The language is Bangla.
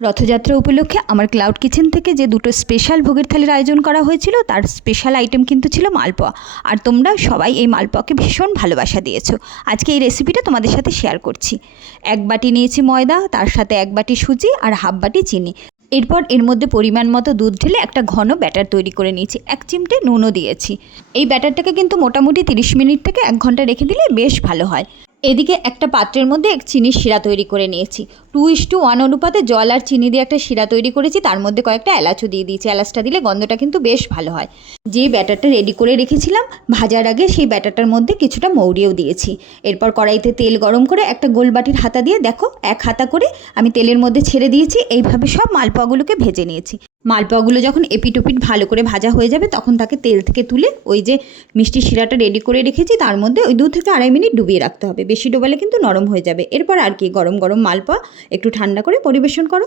রথযাত্রা উপলক্ষে আমার ক্লাউড কিচেন থেকে যে দুটো স্পেশাল ভোগের থালির আয়োজন করা হয়েছিল তার স্পেশাল আইটেম কিন্তু ছিল মালপোয়া। আর তোমরা সবাই এই মালপোয়াকে ভীষণ ভালোবাসা দিয়েছো। আজকে এই রেসিপিটা তোমাদের সাথে শেয়ার করছি। 1 বাটি নিয়েছি ময়দা, তার সাথে 1 বাটি সুজি আর হাফ বাটি চিনি। এরপর এর মধ্যে পরিমাণ মতো দুধ ঢেলে একটা ঘন ব্যাটার তৈরি করে নিয়েছি। 1 চিমটে নুনও দিয়েছি। এই ব্যাটারটাকে কিন্তু মোটামুটি 30 মিনিট থেকে 1 ঘন্টা রেখে দিলে বেশ ভালো হয়। এদিকে একটা পাত্রের মধ্যে এক চিনির শিরা তৈরি করে নিয়েছি। 2:1 অনুপাতে জল আর চিনি দিয়ে একটা শিরা তৈরি করেছি, তার মধ্যে কয়েকটা এলাচও দিয়ে দিয়েছি। এলাচটা দিলে গন্ধটা কিন্তু বেশ ভালো হয়। যে ব্যাটারটা রেডি করে রেখেছিলাম ভাজার আগে, সেই ব্যাটারটার মধ্যে কিছুটা মৌরিও দিয়েছি। এরপর কড়াইতে তেল গরম করে একটা গোল বাটির হাতা দিয়ে দেখো 1 হাতা করে আমি তেলের মধ্যে ছেড়ে দিয়েছি। এইভাবে সব মালপোয়াগুলোকে ভেজে নিয়েছি। মালপোয়াগুলো যখন এপিট ওপিট ভালো করে ভাজা হয়ে যাবে তখন তাকে তেল থেকে তুলে ওই যে মিষ্টি শিরাটা রেডি করে রেখেছি তার মধ্যে ওই 2 থেকে 2.5 মিনিট ডুবিয়ে রাখতে হবে। বেশি ডোবালে কিন্তু নরম হয়ে যাবে। এরপর আর কি, গরম গরম মালপোয়া একটু ঠান্ডা করে পরিবেশন করো।